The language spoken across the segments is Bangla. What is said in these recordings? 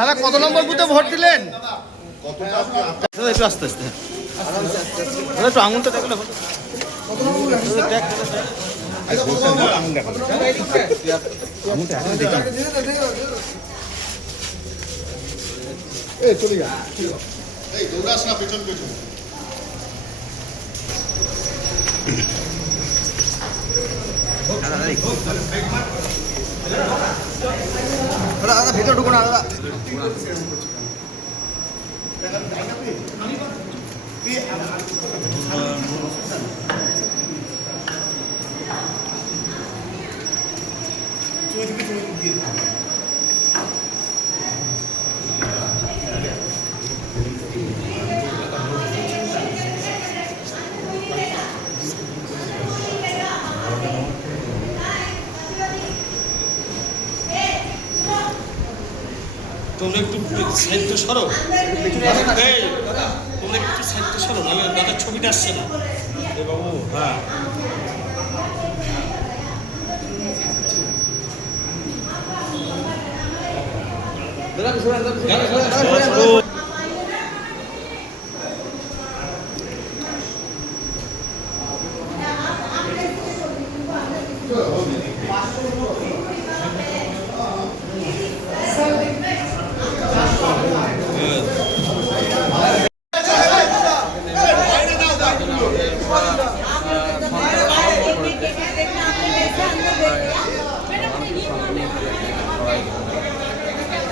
দাদা কত নম্বর বুথে ভোট দিলেন? একটু আস্তে আস্তে একটু আঙুলটা দেখলে চলে যা দৌড়াস না পেছন পেছন। দাদা ভিতরে ঢুকুন না দাদা। তোমরা একটু সাহিত্য সরো, তোমরা একটু সাহিত্য সরো, নাহলে দাদার ছবিটা আসছে না বাবু। হ্যাঁ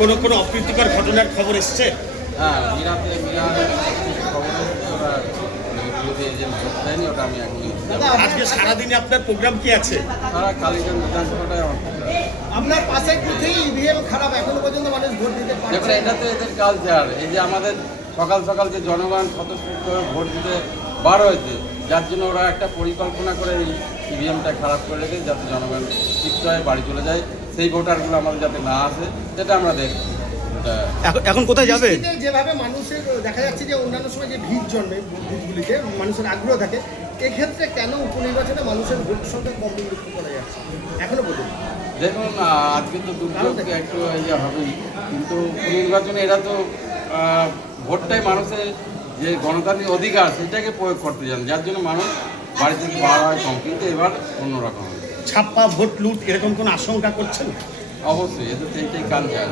কোনো কোনো অপ্রীতিকর ঘটনার খবর এসছে? হ্যাঁ, মিরাতে খবর ওরা দেয়নি, ওটা আমি আজকে সারাদিনে আপনার প্রোগ্রাম কি আছে? সারা কালীগঞ্জ বিধানসভাটাই আমার আপনার পাশে থেকেই ইভিএম খারাপ, এখনো পর্যন্ত মানুষ ভোট দিতে পারছে। দেখুন, এটা তো এদের কালচার। এই যে আমাদের সকাল সকাল যে জনগণ স্বতঃস্ফূর্তভাবে ভোট দিতে বার হয়েছে, যার জন্য ওরা একটা পরিকল্পনা করে এই ইভিএমটা খারাপ করে রেখে যাতে জনগণ শিক্ষিত হয়, বাড়ি চলে যায়, সেই ভোটারগুলো আমাদের যাতে না আসে, সেটা আমরা দেখছি। এখন কোথায় যাবে? যেভাবে মানুষের দেখা যাচ্ছে যে অন্যান্য সময় যে ভিড় জন্মে বুথগুলিতে, মানুষের আগ্রহ থাকে, এক্ষেত্রে কেন উপনির্বাচনে মানুষের ভোট সংখ্যা কম লক্ষ্য করা যাচ্ছে এখনো পর্যন্ত? দেখুন, আজকে তো দুর্যোগ একটু ইয়ে হবেই, কিন্তু নির্বাচনে এরা তো ভোটটাই মানুষের যে গণতান্ত্রিক অধিকার সেটাকে প্রয়োগ করতে যান, যার জন্য মানুষ বাড়ি থেকে বার হয় কম, কিন্তু এবার অন্যরকম হবে। ছাপ্পা ভোট লুট এরকম কোনো আশঙ্কা করছেন? অবশ্যই, এতে সেইটাই কালচার।